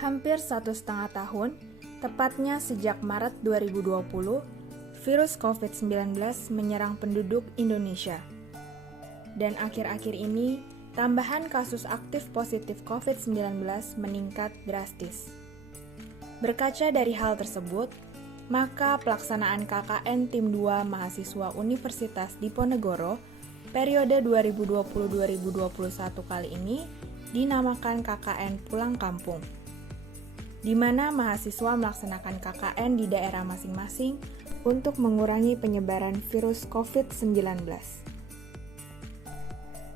Hampir 1,5 tahun, tepatnya sejak Maret 2020, virus COVID-19 menyerang penduduk Indonesia. Dan akhir-akhir ini, tambahan kasus aktif positif COVID-19 meningkat drastis. Berkaca dari hal tersebut, maka pelaksanaan KKN Tim 2 Mahasiswa Universitas Diponegoro periode 2020-2021 kali ini dinamakan KKN Pulang Kampung, di mana mahasiswa melaksanakan KKN di daerah masing-masing untuk mengurangi penyebaran virus COVID-19.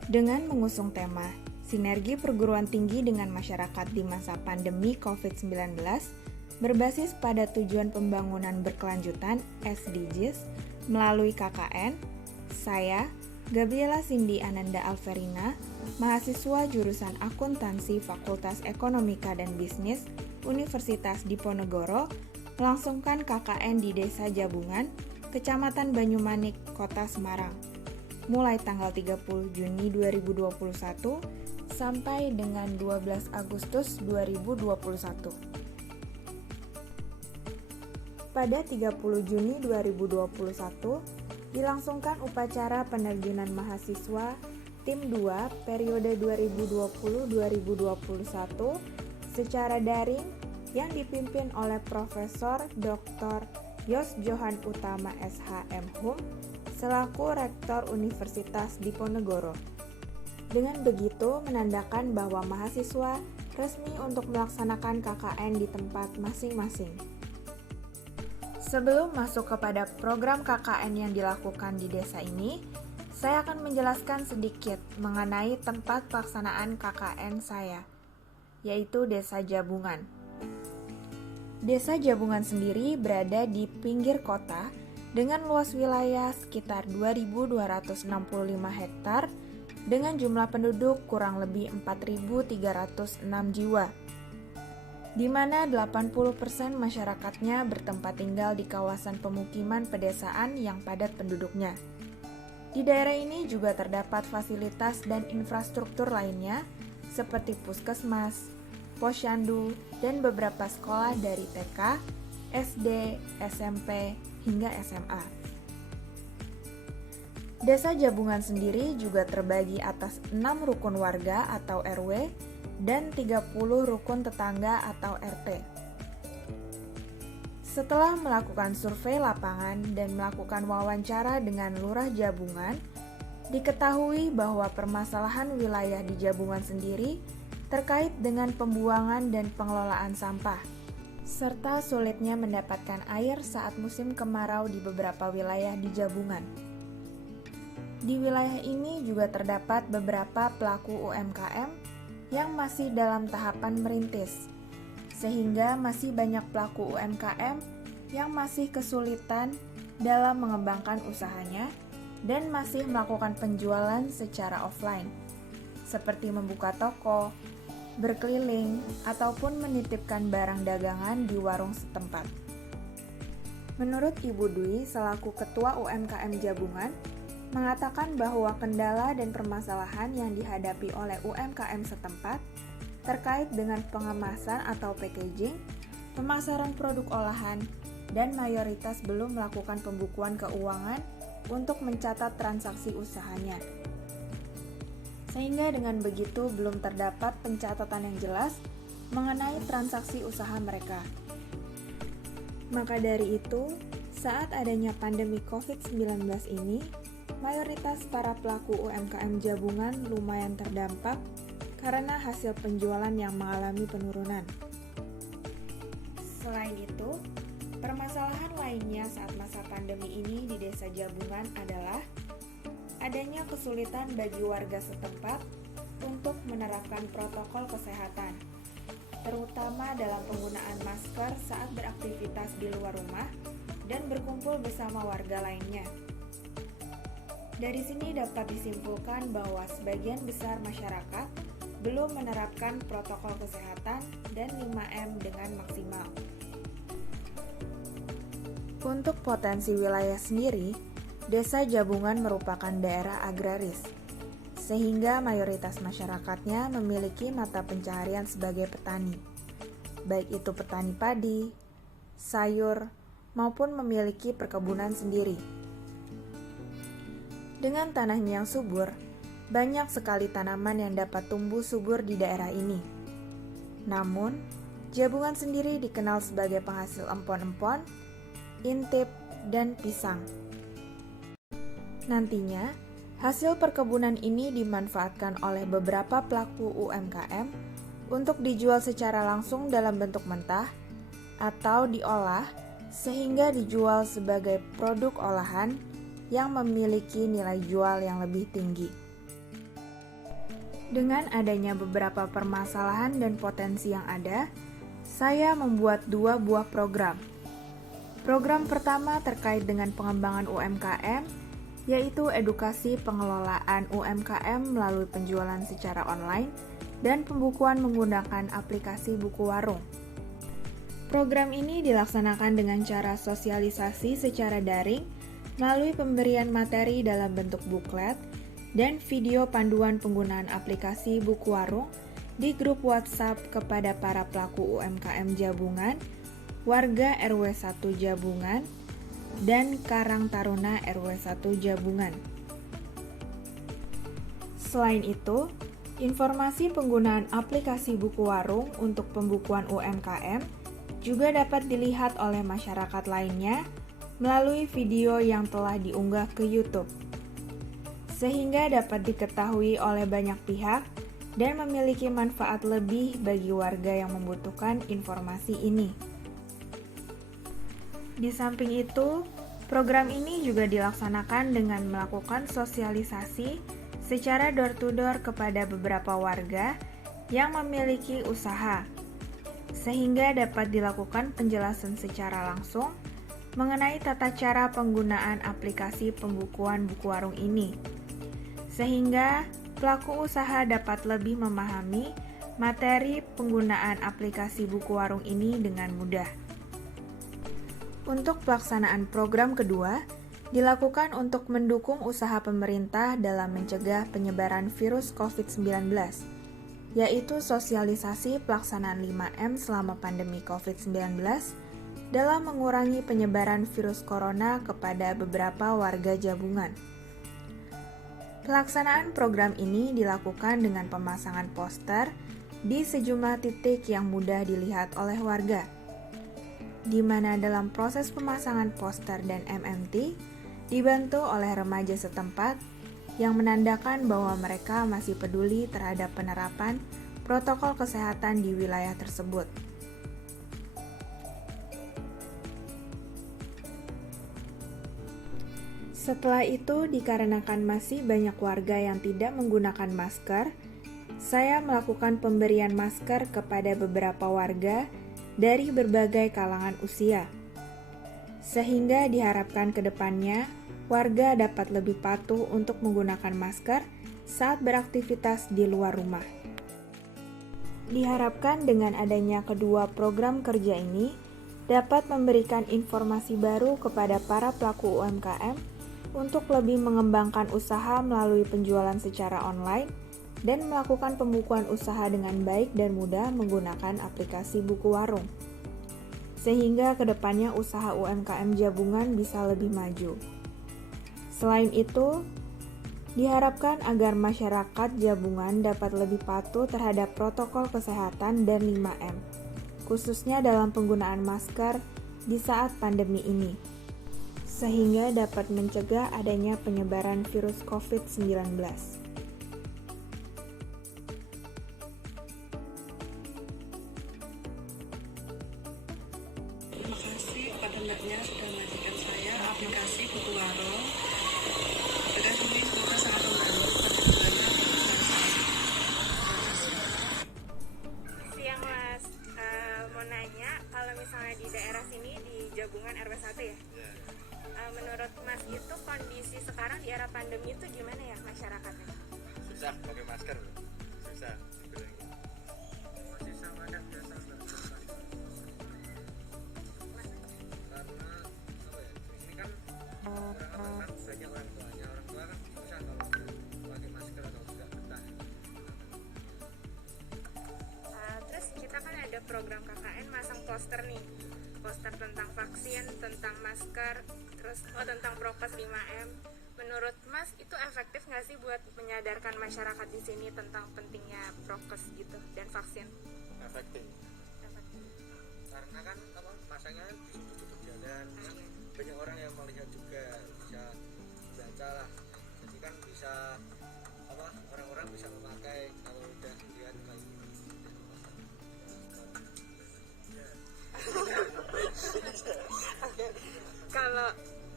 Dengan mengusung tema Sinergi Perguruan Tinggi dengan Masyarakat di Masa Pandemi COVID-19 berbasis pada tujuan pembangunan berkelanjutan SDGs melalui KKN, saya, Gabriela Cindy Ananda Alverina, mahasiswa jurusan Akuntansi Fakultas Ekonomika dan Bisnis Universitas Diponegoro, melangsungkan KKN di Desa Jabungan, Kecamatan Banyumanik, Kota Semarang, mulai tanggal 30 Juni 2021 sampai dengan 12 Agustus 2021. Pada 30 Juni 2021, dilangsungkan upacara penerjunan mahasiswa Tim 2 periode 2020-2021 secara daring yang dipimpin oleh Profesor Dr. Yos Johan Utama SH.M. Hum selaku Rektor Universitas Diponegoro. Dengan begitu menandakan bahwa mahasiswa resmi untuk melaksanakan KKN di tempat masing-masing. Sebelum masuk kepada program KKN yang dilakukan di desa ini, saya akan menjelaskan sedikit mengenai tempat pelaksanaan KKN saya, yaitu Desa Jabungan. Desa Jabungan sendiri berada di pinggir kota dengan luas wilayah sekitar 2.265 hektar dengan jumlah penduduk kurang lebih 4.306 jiwa, di mana 80% masyarakatnya bertempat tinggal di kawasan pemukiman pedesaan yang padat penduduknya. Di daerah ini juga terdapat fasilitas dan infrastruktur lainnya seperti puskesmas, posyandu, dan beberapa sekolah dari TK, SD, SMP, hingga SMA. Desa Jabungan sendiri juga terbagi atas 6 rukun warga atau RW dan 30 rukun tetangga atau RT. Setelah melakukan survei lapangan dan melakukan wawancara dengan Lurah Jabungan, diketahui bahwa permasalahan wilayah di Jabungan sendiri terkait dengan pembuangan dan pengelolaan sampah, serta sulitnya mendapatkan air saat musim kemarau di beberapa wilayah di Jabungan. Di wilayah ini juga terdapat beberapa pelaku UMKM yang masih dalam tahapan merintis, sehingga masih banyak pelaku UMKM yang masih kesulitan dalam mengembangkan usahanya dan masih melakukan penjualan secara offline, seperti membuka toko, berkeliling, ataupun menitipkan barang dagangan di warung setempat. Menurut Ibu Dwi selaku Ketua UMKM Jabungan, mengatakan bahwa kendala dan permasalahan yang dihadapi oleh UMKM setempat terkait dengan pengemasan atau packaging, pemasaran produk olahan, dan mayoritas belum melakukan pembukuan keuangan untuk mencatat transaksi usahanya. Sehingga dengan begitu belum terdapat pencatatan yang jelas mengenai transaksi usaha mereka. Maka dari itu, saat adanya pandemi COVID-19 ini, mayoritas para pelaku UMKM Jabungan lumayan terdampak karena hasil penjualan yang mengalami penurunan. Selain itu, permasalahan lainnya saat masa pandemi ini di Desa Jabungan adalah adanya kesulitan bagi warga setempat untuk menerapkan protokol kesehatan, terutama dalam penggunaan masker saat beraktivitas di luar rumah dan berkumpul bersama warga lainnya. Dari sini dapat disimpulkan bahwa sebagian besar masyarakat belum menerapkan protokol kesehatan dan 5M dengan maksimal. Untuk potensi wilayah sendiri, Desa Jabungan merupakan daerah agraris, sehingga mayoritas masyarakatnya memiliki mata pencaharian sebagai petani. baik itu petani padi, sayur, maupun memiliki perkebunan sendiri. Dengan tanahnya yang subur, banyak sekali tanaman yang dapat tumbuh subur di daerah ini. Namun, Jabungan sendiri dikenal sebagai penghasil empon-empon, intip, dan pisang. Nantinya, hasil perkebunan ini dimanfaatkan oleh beberapa pelaku UMKM untuk dijual secara langsung dalam bentuk mentah atau diolah sehingga dijual sebagai produk olahan yang memiliki nilai jual yang lebih tinggi. Dengan adanya beberapa permasalahan dan potensi yang ada, saya membuat 2 buah program. Program pertama terkait dengan pengembangan UMKM, yaitu edukasi pengelolaan UMKM melalui penjualan secara online dan pembukuan menggunakan aplikasi buku warung. Program ini dilaksanakan dengan cara sosialisasi secara daring melalui pemberian materi dalam bentuk buklet dan video panduan penggunaan aplikasi buku warung di grup WhatsApp kepada para pelaku UMKM Jabungan, warga RW 1 Jabungan, dan Karang Taruna RW 1 Jabungan. Selain itu, informasi penggunaan aplikasi buku warung untuk pembukuan UMKM juga dapat dilihat oleh masyarakat lainnya melalui video yang telah diunggah ke YouTube, sehingga dapat diketahui oleh banyak pihak dan memiliki manfaat lebih bagi warga yang membutuhkan informasi ini. Di samping itu, program ini juga dilaksanakan dengan melakukan sosialisasi secara door-to-door kepada beberapa warga yang memiliki usaha, sehingga dapat dilakukan penjelasan secara langsung mengenai tata cara penggunaan aplikasi pembukuan buku warung ini, sehingga pelaku usaha dapat lebih memahami materi penggunaan aplikasi buku warung ini dengan mudah. Untuk pelaksanaan program kedua, dilakukan untuk mendukung usaha pemerintah dalam mencegah penyebaran virus COVID-19, yaitu sosialisasi pelaksanaan 5M selama pandemi COVID-19 dalam mengurangi penyebaran virus corona kepada beberapa warga Jabungan. Pelaksanaan program ini dilakukan dengan pemasangan poster di sejumlah titik yang mudah dilihat oleh warga, di mana dalam proses pemasangan poster dan MMT dibantu oleh remaja setempat yang menandakan bahwa mereka masih peduli terhadap penerapan protokol kesehatan di wilayah tersebut. Setelah itu, dikarenakan masih banyak warga yang tidak menggunakan masker, saya melakukan pemberian masker kepada beberapa warga dari berbagai kalangan usia, sehingga diharapkan ke depannya warga dapat lebih patuh untuk menggunakan masker saat beraktivitas di luar rumah. Diharapkan dengan adanya kedua program kerja ini dapat memberikan informasi baru kepada para pelaku UMKM untuk lebih mengembangkan usaha melalui penjualan secara online dan melakukan pembukuan usaha dengan baik dan mudah menggunakan aplikasi buku warung, sehingga kedepannya usaha UMKM Jabungan bisa lebih maju. Selain itu, diharapkan agar masyarakat Jabungan dapat lebih patuh terhadap protokol kesehatan dan 5M, khususnya dalam penggunaan masker di saat pandemi ini, sehingga dapat mencegah adanya penyebaran virus COVID-19. Terima kasih kepada mbaknya sudah mengajarkan saya aplikasi buku warung. Aplikasi ini semoga sangat membantu kepada Siang Mas, mau nanya kalau misalnya di daerah sini di Jabungan RW 1 ya? Menurut Mas itu kondisi sekarang di era pandemi itu gimana ya masyarakatnya? Susah pakai masker, susah. Masih sama aja biasa karena apa ya, ini kan orang banyak orang tuanya, orang tua kan susah kalau pakai masker atau tidak betah. Terus kita kan ada program KKN masker nih, poster tentang vaksin, tentang masker, terus tentang prokes 5M. Menurut Mas itu efektif nggak sih buat menyadarkan masyarakat di sini tentang pentingnya prokes gitu dan vaksin? Efektif. Karena kan masanya tutup jalan, banyak orang yang melihat juga, bisa baca lah, jadi kan bisa orang-orang bisa memakai kalau udah lihat kayak gini.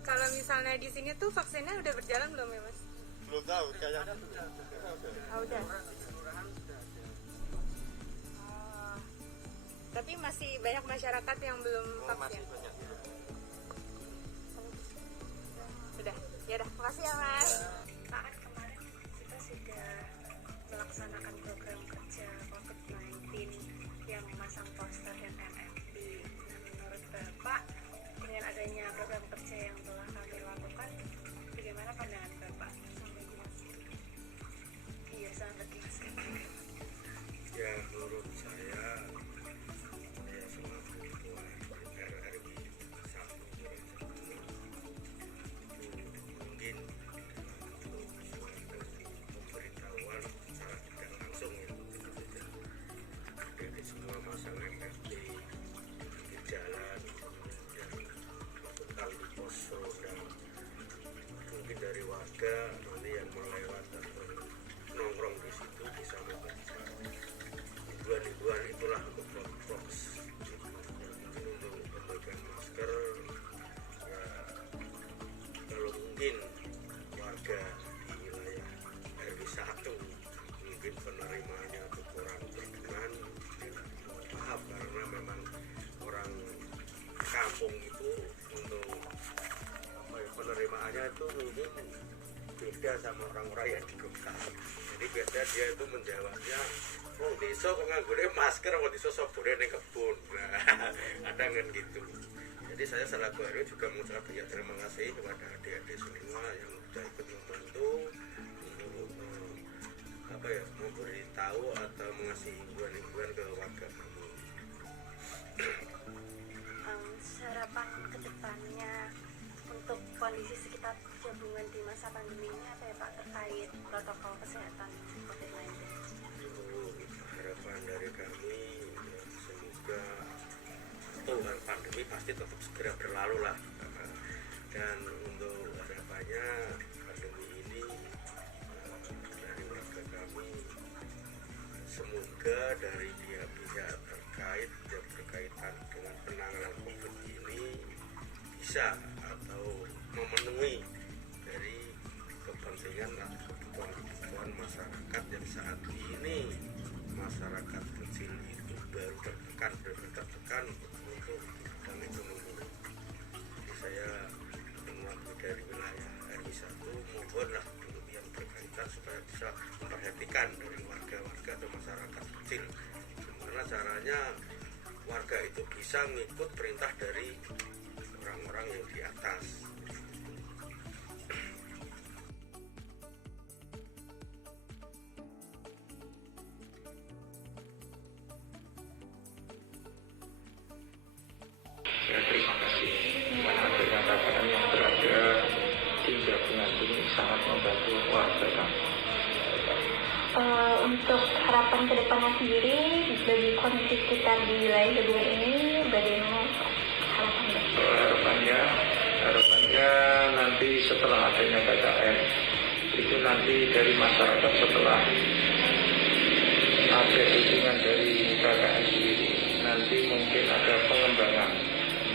Kalau misalnya di sini tuh vaksinnya udah berjalan belum ya Mas? Belum tahu kayaknya. Udah. Kelurahan sudah ada. Tapi masih banyak masyarakat yang belum vaksin. Masih banyak. Udah, ya udah. Makasih ya Mas. Saat kemarin kita sudah melaksanakan program kerja COVID-19 yang memasang poster dan MFB. Nah, menurut Bapak, dengan adanya program kerja yang telah kami lakukan, bagaimana pandangan Bapak? Iya, sangat jelas. Ya, menurut saya selaku ketua RRI 1 mungkin pemberitahuan secara tidak langsung ya, dari semua masang MFD di jalan dan bekal di poso, dan mungkin dari warga nanti yang melewat atau nongkrong di situ bisa membaca hiburan itulah untuk prokes. Untuk pembagian masker ya, kalau mungkin warga di wilayah RW 1 mungkin penerimanya itu kurang berkenan, paham, karena memang orang kampung itu untuk penerimaannya itu mungkin beda sama orang-orang yang di kota. Jadi biasa dia itu menjawabnya, oh desa kok nggak masker, oh desa sobore ning kebun. Nah, ada kan gitu. Jadi saya selaku RW juga mengucapkan banyak terima kasih kepada adik-adik semua yang sudah ikut membantu untuk memberitahu atau mengasih himbauan ke warga kami. Harapan kedepannya untuk kondisi sekitar jabungan di masa pandemi ini apa ya Pak, terkait protokol kesehatan COVID-19? Harapan dari kami ya, semoga Tuhan pandemi pasti tetap segera berlalu lah, dan untuk harapannya pandemi ini dari warga kami semoga dari pihak-pihak terkait yang berkaitan dengan penanganan COVID ini bisa atau memenuhi dari kepentingan atau kebutuhan masyarakat yang saat ini masyarakat kecil itu baru tertekan untuk bidang ekonomi. Jadi saya mewakili dari wilayah RW 1 mohonlah untuk yang berkaitan supaya bisa memperhatikan dari warga-warga atau masyarakat kecil gimana caranya warga itu bisa mengikut perintah dari orang-orang yang di atas. Ya, terima kasih. Dengan adanya KKN yang berada di jabungan ini sangat membantu warga kami. Untuk harapan ke depannya sendiri bagi kondisi sekitar di wilayah jabungan ini bagaimana harapannya? Harapannya nanti setelah adanya KKN itu nanti dari masyarakat setelah ada dukungan dari KKN sendiri nanti mungkin ada pengembangan.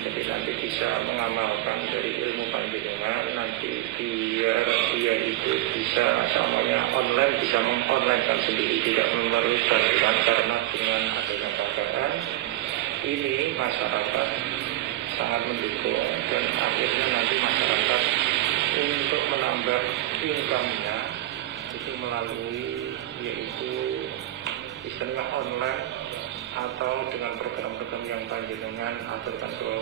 Jadi nanti bisa mengamalkan dari ilmu panjenengan, nanti biar dia itu bisa samanya online, bisa mengonlinekan sendiri, tidak memerlukan bantuan, karena dengan adanya KKN ini masyarakat sangat mendukung dan akhirnya nanti masyarakat untuk menambah income-nya itu melalui yaitu istilahnya online atau dengan program-program yang panjenengan aturkan ke